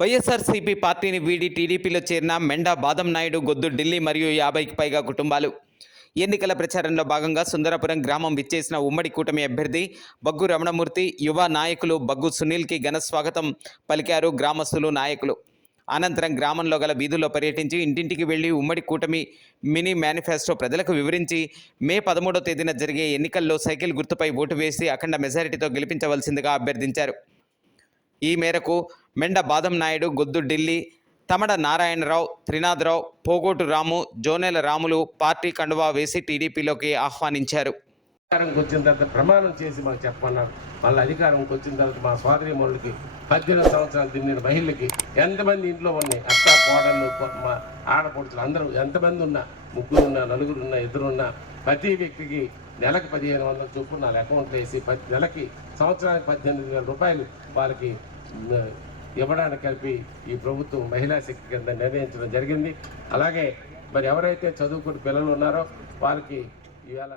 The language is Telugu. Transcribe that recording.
వైఎస్ఆర్సీపీ పార్టీని వీడి టీడీపీలో చేరిన మెండా బాదం నాయుడు గొద్దు ఢిల్లీ మరియు యాభైకి పైగా కుటుంబాలు. ఎన్నికల ప్రచారంలో భాగంగా సుందరపురం గ్రామం విచ్చేసిన ఉమ్మడి కూటమి అభ్యర్థి బగ్గు రమణమూర్తి యువ నాయకులు బగ్గు సునీల్కి ఘన స్వాగతం పలికారు గ్రామస్తులు నాయకులు. అనంతరం గ్రామంలో గల వీధుల్లో పర్యటించి ఇంటింటికి వెళ్ళి ఉమ్మడి కూటమి మినీ మేనిఫెస్టో ప్రజలకు వివరించి మే పదమూడో తేదీన జరిగే ఎన్నికల్లో సైకిల్ గుర్తుపై ఓటు వేసి అఖండ మెజారిటీతో గెలిపించవలసిందిగా అభ్యర్థించారు. ఈ మేరకు మెండ బాదం నాయుడు గొద్దు ఢిల్లీ తమడ నారాయణరావు త్రినాథరావు పోగోటు రాము జోనేల రాములు పార్టీ కండువా వేసి టీడీపీలోకి ఆహ్వానించారు. అధికారంకి వచ్చిన తర్వాత ప్రమాణం చేసి మాకు చెప్పమన్నారు. మళ్ళీ అధికారంకి వచ్చిన తర్వాత మా సోదరి పద్దెనిమిది సంవత్సరాలు తిన్న మహిళలకి ఎంతమంది ఇంట్లో ఉన్నాయి? అత్త కోడళ్ళు మా ఆడపడుచులు అందరూ ఎంతమంది ఉన్నా? ముగ్గురు ఉన్నా నలుగురు ఉన్నా ఇద్దరున్నా ప్రతి వ్యక్తికి నెలకు పదిహేను వందల చొప్పున నాలుగు అకౌంట్లో వేసి ప్రతి నెలకి సంవత్సరానికి పద్దెనిమిది వేల రూపాయలు వాళ్ళకి ఇవ్వడానికి కలిపి ఈ ప్రభుత్వం మహిళా శక్తి కింద నిర్ణయించడం జరిగింది. అలాగే మరి ఎవరైతే చదువుకుని పిల్లలు ఉన్నారో వారికి ఇవాళ